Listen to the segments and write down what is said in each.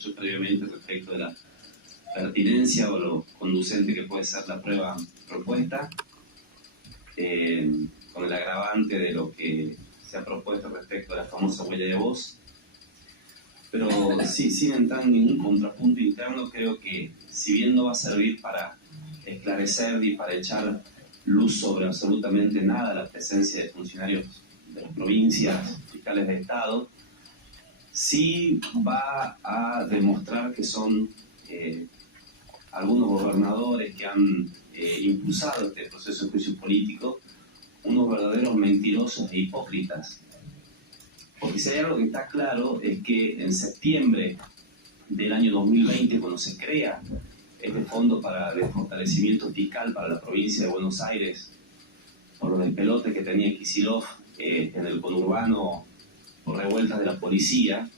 hecho previamente respecto de la pertinencia o lo conducente que puede ser la prueba propuesta, con el agravante de lo que se ha propuesto respecto a la famosa huella de voz. Pero sí, sin entrar en ningún contrapunto interno, creo que si bien no va a servir para esclarecer ni para echar luz sobre absolutamente nada la presencia de funcionarios de las provincias, fiscales de Estado, sí va a demostrar que son algunos gobernadores que han impulsado este proceso de juicio político unos verdaderos mentirosos e hipócritas. Porque si hay algo que está claro es que en septiembre del año 2020, cuando se crea este fondo para el fortalecimiento fiscal para la provincia de Buenos Aires, por los despelotes que tenía Kicillof en el conurbano por revueltas de la policía,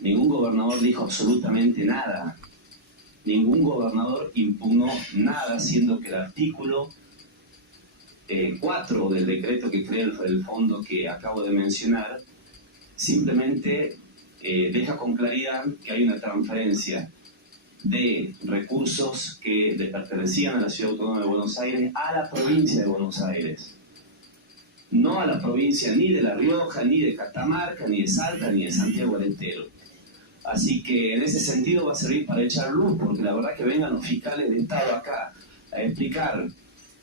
ningún gobernador dijo absolutamente nada. Ningún gobernador impugnó nada, siendo que el artículo 4 del decreto que crea el fondo que acabo de mencionar simplemente deja con claridad que hay una transferencia de recursos que le pertenecían a la Ciudad Autónoma de Buenos Aires a la provincia de Buenos Aires. No a la provincia ni de La Rioja, ni de Catamarca, ni de Salta, ni de Santiago del Estero. Así que en ese sentido va a servir para echar luz, porque la verdad que vengan los fiscales de Estado acá a explicar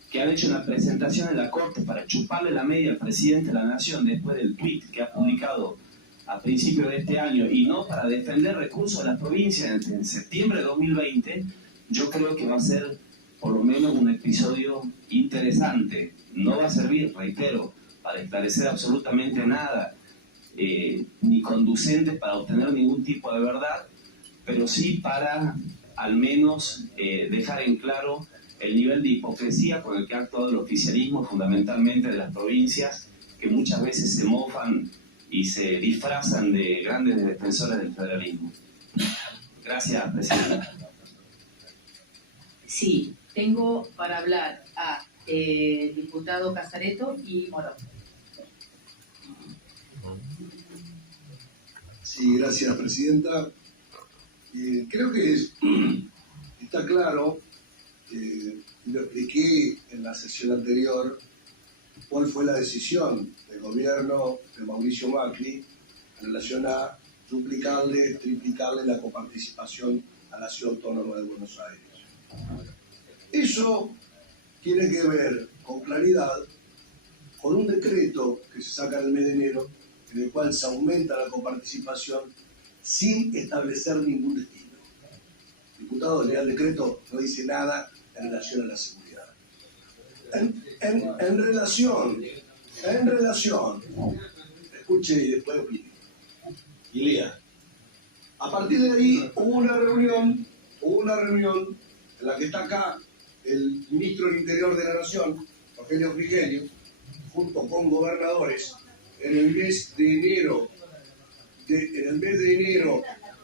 que han hecho una presentación en la Corte para chuparle la media al presidente de la Nación después del tuit que ha publicado a principios de este año, y no para defender recursos de las provincias en septiembre de 2020, yo creo que va a ser por lo menos un episodio interesante. No va a servir, reitero, para esclarecer absolutamente nada, ni conducente para obtener ningún tipo de verdad, pero sí para al menos dejar en claro el nivel de hipocresía con el que ha actuado el oficialismo, fundamentalmente de las provincias, que muchas veces se mofan y se disfrazan de grandes defensores del federalismo. Gracias, presidenta. Sí, tengo para hablar a diputado Casareto y Morón. Sí, gracias, presidenta. Creo que está claro, lo expliqué en la sesión anterior, cuál fue la decisión del gobierno de Mauricio Macri en relación a duplicarle, triplicarle la coparticipación a la Ciudad Autónoma de Buenos Aires. Eso tiene que ver con claridad con un decreto que se saca en el mes de enero, en el cual se aumenta la coparticipación sin establecer ningún destino. Diputado, lea el decreto, no dice nada en relación a la seguridad. En relación, escuche y después opine. Y lea. A partir de ahí hubo una reunión en la que está acá el ministro del Interior de la Nación, Rogelio Frigerio, junto con gobernadores, en el mes de enero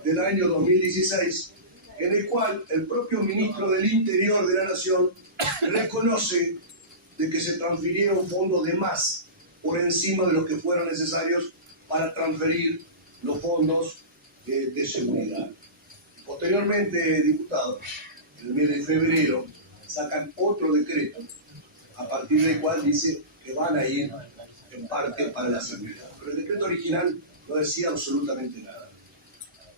del año 2016, en el cual el propio ministro del Interior de la Nación reconoce de que se transfirieron fondos de más por encima de los que fueron necesarios para transferir los fondos de seguridad. Posteriormente, diputados, en el mes de febrero sacan otro decreto a partir del cual dice que van a ir en parte para la seguridad. Pero el decreto original no decía absolutamente nada.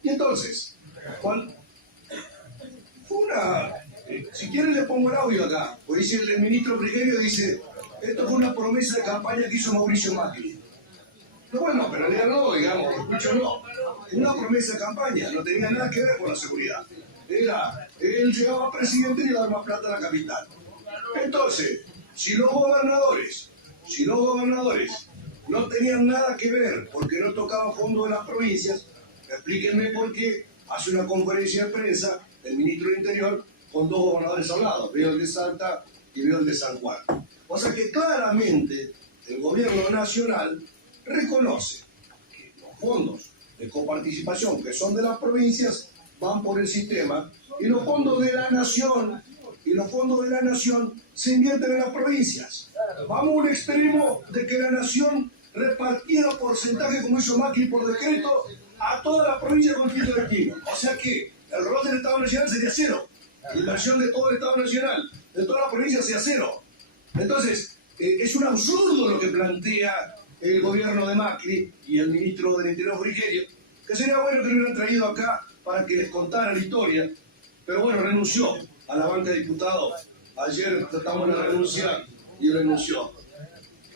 Y entonces, Juan, si quieren le pongo el audio acá, pues dice el ministro Frigerio, dice, esto fue una promesa de campaña que hizo Mauricio Macri. No, bueno, pero léanlo, digamos, escúchenlo. Una promesa de campaña, no tenía nada que ver con la seguridad. Él llegaba presidente y le daba más plata a la capital. Entonces, si los gobernadores no tenían nada que ver porque no tocaban fondos de las provincias, explíquenme por qué hace una conferencia de prensa el ministro del Interior con dos gobernadores al lado, veo el de Salta y veo el de San Juan. O sea que claramente el gobierno nacional reconoce que los fondos de coparticipación que son de las provincias van por el sistema y los fondos de la nación se invierten en las provincias. Vamos a un extremo de que la nación repartiera porcentaje como hizo Macri por decreto a toda la provincia con distinto destino. O sea que el rol del Estado Nacional sería cero. La inversión de todo el Estado Nacional, de toda la provincia, sería cero. Entonces, es un absurdo lo que plantea el gobierno de Macri y el ministro del Interior Frigerio, que sería bueno que lo hubieran traído acá para que les contara la historia, pero bueno, renunció a la banca de diputados. Ayer tratamos la renuncia y renunció.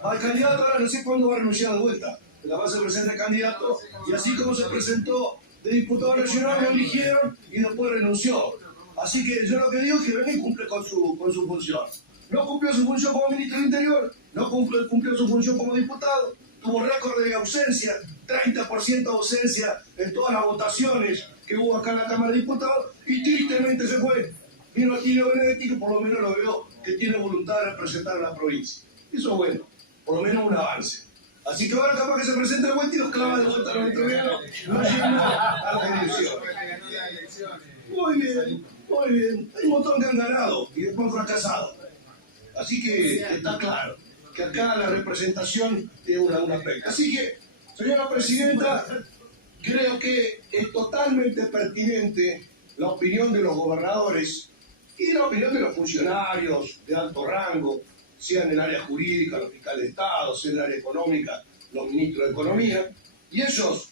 Al candidato ahora no sé cuándo va a renunciar de vuelta. La base presenta el candidato y así como se presentó de diputado nacional lo eligieron y después renunció. Así que yo lo que digo es que Bené cumple con su función. No cumplió su función como ministro del Interior, no cumplió su función como diputado, tuvo récord de ausencia, 30% de ausencia en todas las votaciones que hubo acá en la Cámara de Diputados y tristemente se fue. Vino aquí Benedetti, que por lo menos lo veo que tiene voluntad de representar a la provincia. Eso es bueno, por lo menos un avance. Así que ahora capaz que se presente de vuelta y los clava de vuelta a los entreveros, no llega a las elecciones. Muy bien, muy bien. Hay un montón que han ganado y después han fracasado. Así que está claro que acá la representación tiene un aspecto. Así que, señora presidenta, creo que es totalmente pertinente la opinión de los gobernadores y la opinión de los funcionarios de alto rango, sea en el área jurídica, los fiscales de Estado, sea en el área económica, los ministros de Economía, y ellos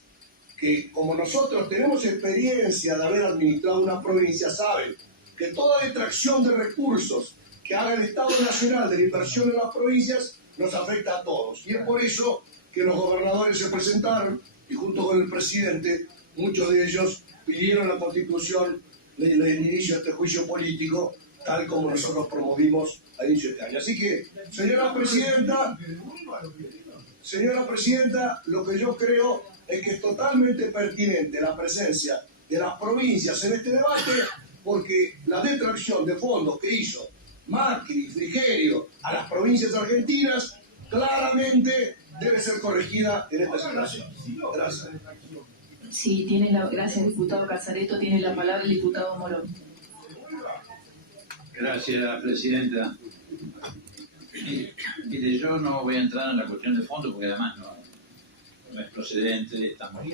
que, como nosotros tenemos experiencia de haber administrado una provincia, saben que toda detracción de recursos que haga el Estado Nacional de la inversión en las provincias nos afecta a todos. Y es por eso que los gobernadores se presentaron y junto con el presidente, muchos de ellos pidieron la constitución del inicio de este juicio político, tal como nosotros promovimos a inicio de este año. Así que, señora presidenta, lo que yo creo es que es totalmente pertinente la presencia de las provincias en este debate, porque la detracción de fondos que hizo Macri y Frigerio a las provincias argentinas claramente debe ser corregida en esta situación. Gracias. Sí, gracias, diputado Casareto. Tiene la palabra el diputado Morón. Gracias, presidenta. Mire, yo no voy a entrar en la cuestión de fondo porque además no es procedente, estamos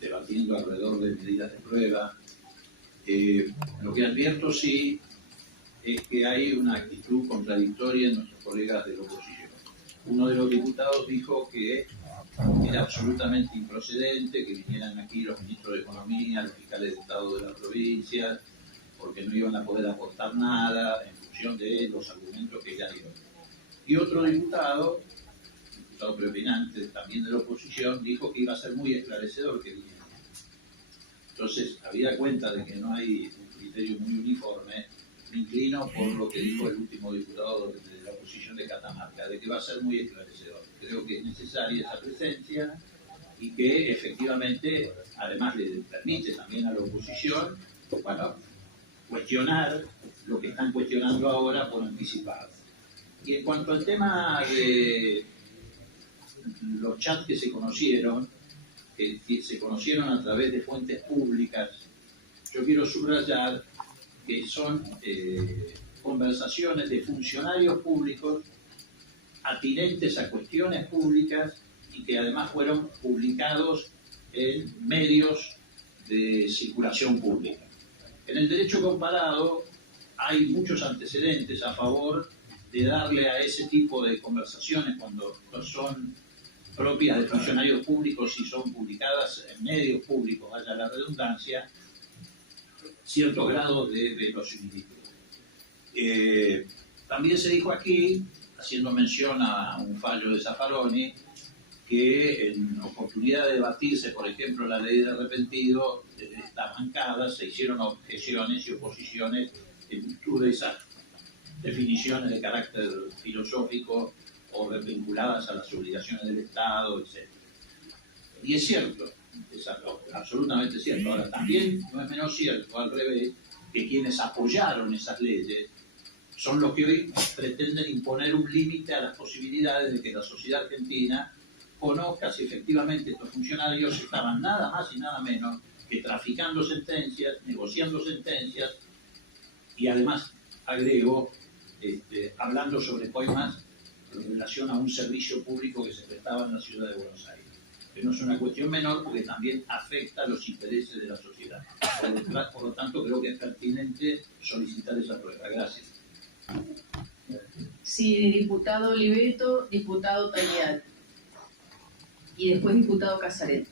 debatiendo alrededor de medidas de prueba. Lo que advierto sí es que hay una actitud contradictoria en nuestros colegas de la oposición. Uno de los diputados dijo que era absolutamente improcedente que vinieran aquí los ministros de Economía, los fiscales de Estado de la provincia, porque no iban a poder aportar nada en función de los argumentos que ya dieron. Y otro diputado preopinante también de la oposición, dijo que iba a ser muy esclarecedor que viniera. Entonces, habida cuenta de que no hay un criterio muy uniforme, me inclino por lo que dijo el último diputado de la oposición de Catamarca, de que va a ser muy esclarecedor. Creo que es necesaria esa presencia y que efectivamente, además le permite también a la oposición, bueno, cuestionar lo que están cuestionando ahora por anticipado. Y en cuanto al tema de los chats que se conocieron a través de fuentes públicas, yo quiero subrayar que son conversaciones de funcionarios públicos atinentes a cuestiones públicas y que además fueron publicados en medios de circulación pública. En el derecho comparado hay muchos antecedentes a favor de darle a ese tipo de conversaciones, cuando son propias de funcionarios públicos y son publicadas en medios públicos, vaya la redundancia, cierto grado de verosimilitud. También se dijo aquí, haciendo mención a un fallo de Zaffaroni, que en oportunidad de debatirse, por ejemplo, la ley de arrepentido, desde esta bancada se hicieron objeciones y oposiciones en virtud de esas definiciones de carácter filosófico o vinculadas a las obligaciones del Estado, etc. Y es cierto, es absolutamente cierto. Ahora, también no es menos cierto, al revés, que quienes apoyaron esas leyes son los que hoy pretenden imponer un límite a las posibilidades de que la sociedad argentina conozca si efectivamente estos funcionarios estaban nada más y nada menos que traficando sentencias, negociando sentencias y además, agrego, hablando sobre coimas en relación a un servicio público que se prestaba en la ciudad de Buenos Aires. que no es una cuestión menor porque también afecta a los intereses de la sociedad. Por lo tanto, creo que es pertinente solicitar esa prueba. Gracias. Sí, diputado Oliveto, diputado Tagliari y después diputado Casareto.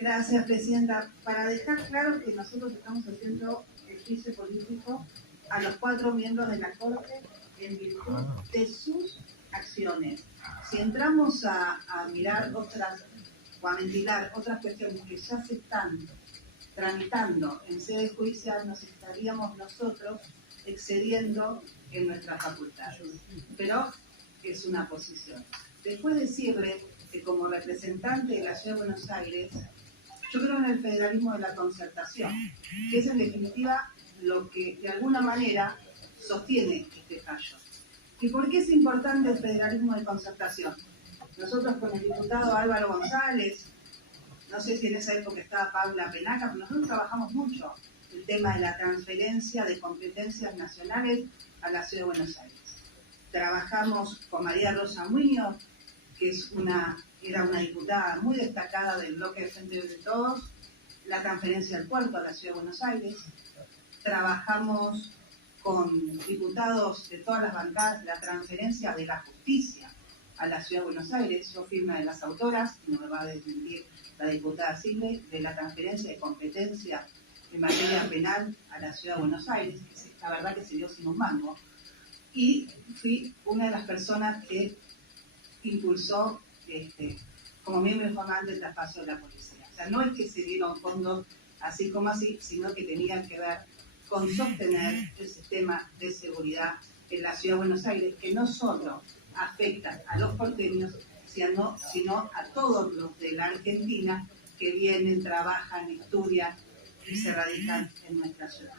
Gracias, Presidenta. Para dejar claro que nosotros estamos haciendo el juicio político a los 4 miembros de la Corte en virtud de sus acciones. Si entramos a mirar otras o a ventilar otras cuestiones que ya se están tramitando en sede judicial, nos estaríamos nosotros excediendo en nuestras facultades. Pero es una posición. Después decirle que como representante de la Ciudad de Buenos Aires, yo creo en el federalismo de la concertación, que es en definitiva lo que de alguna manera sostiene este fallo. ¿Y por qué es importante el federalismo de concertación? Nosotros con el diputado Álvaro González, no sé si en esa época estaba Paula Penaca, pero nosotros trabajamos mucho el tema de la transferencia de competencias nacionales a la Ciudad de Buenos Aires. Trabajamos con María Rosa Muñoz, que era una diputada muy destacada del bloque de Frente de Todos, la transferencia del puerto a la Ciudad de Buenos Aires. Trabajamos con diputados de todas las bancadas la transferencia de la justicia a la Ciudad de Buenos Aires. Yo fui una de las autoras, no me va a desmentir la diputada Sigle, de la transferencia de competencia en materia penal a la Ciudad de Buenos Aires, que la verdad que se dio sin un mango. Y fui una de las personas que impulsó como miembro informante el traspaso de la policía. O sea, no es que se dieron fondos así como así, sino que tenían que ver con sostener el sistema de seguridad en la Ciudad de Buenos Aires, que no solo afecta a los porteños, sino a todos los de la Argentina que vienen, trabajan, estudian y se radican en nuestra ciudad.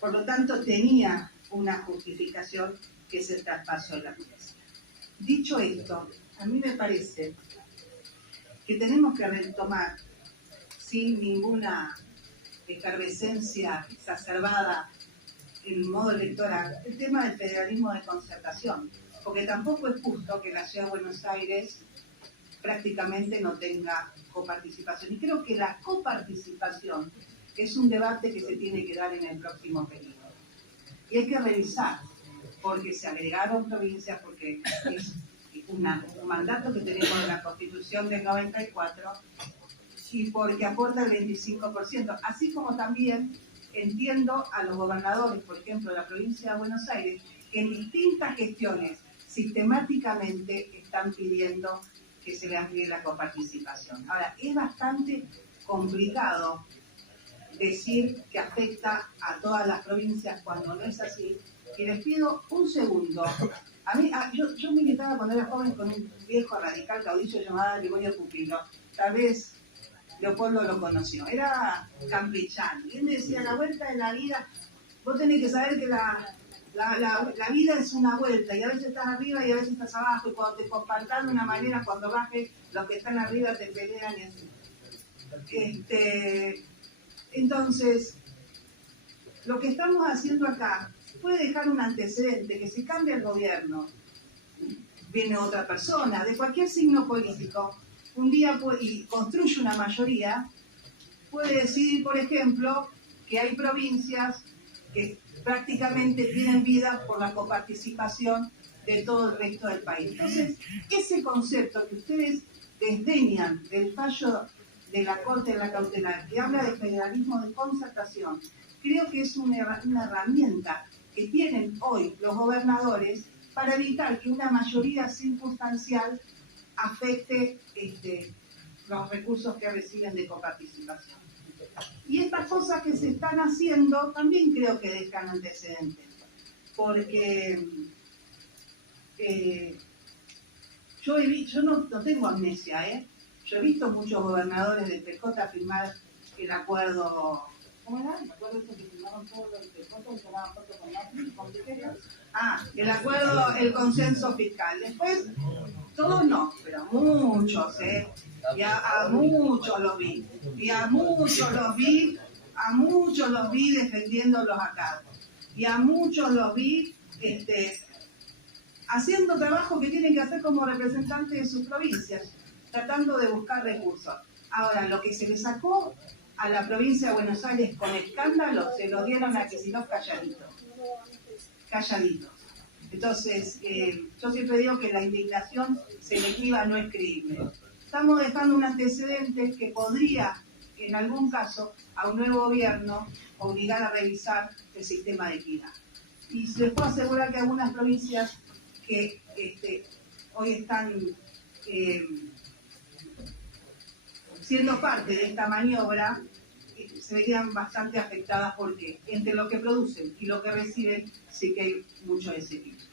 Por lo tanto, tenía una justificación que es el traspaso de la policía. Dicho esto, a mí me parece que tenemos que retomar, sin ninguna efervescencia exacerbada en modo electoral, el tema del federalismo de concertación, porque tampoco es justo que la Ciudad de Buenos Aires prácticamente no tenga coparticipación. Y creo que la coparticipación es un debate que se tiene que dar en el próximo periodo. Y hay que revisar, porque se agregaron provincias, porque es un mandato que tenemos de la Constitución del 94 y porque aporta el 25%, así como también entiendo a los gobernadores, por ejemplo, de la provincia de Buenos Aires, que en distintas gestiones sistemáticamente están pidiendo que se le amplíe la coparticipación. Ahora, es bastante complicado decir que afecta a todas las provincias cuando no es así. Y les pido un segundo. Yo militaba cuando era joven con un viejo radical caudillo llamado Gregorio Pupilo. Tal vez Leopoldo lo conoció. Era campechano. Y él me decía, la vuelta de la vida, vos tenés que saber que la vida es una vuelta. Y a veces estás arriba y a veces estás abajo. Y cuando te compartan de una manera, cuando bajes, los que están arriba te pelean y así. Entonces, lo que estamos haciendo acá puede dejar un antecedente, que si cambia el gobierno, viene otra persona, de cualquier signo político, un día y construye una mayoría, puede decidir, por ejemplo, que hay provincias que prácticamente tienen vida por la coparticipación de todo el resto del país. Entonces, ese concepto que ustedes desdeñan del fallo de la Corte de la Cautelar, que habla de federalismo de concertación, creo que es una herramienta que tienen hoy los gobernadores para evitar que una mayoría circunstancial afecte los recursos que reciben de coparticipación. Y estas cosas que se están haciendo también creo que dejan antecedentes, porque yo no tengo amnesia, yo he visto muchos gobernadores de PJ firmar el acuerdo. ¿Cómo era? ¿El acuerdo este que firmaron todos los PJ y tomaban fotos con Macri, con Piqueras? El acuerdo, el consenso fiscal. Después, todos no, pero muchos, y a muchos los vi. Y a muchos los vi defendiendo los acardos. Y a muchos los vi haciendo trabajo que tienen que hacer como representantes de sus provincias, tratando de buscar recursos. Ahora, lo que se le sacó a la provincia de Buenos Aires con escándalo, se lo dieron a Kicillof calladito. Calladito. Entonces, yo siempre digo que la indignación selectiva no es creíble. Estamos dejando un antecedente que podría, en algún caso, a un nuevo gobierno obligar a revisar el sistema de equidad. Y les puedo asegurar que algunas provincias que hoy están siendo parte de esta maniobra se verían bastante afectadas porque entre lo que producen y lo que reciben sí que hay mucho desequilibrio.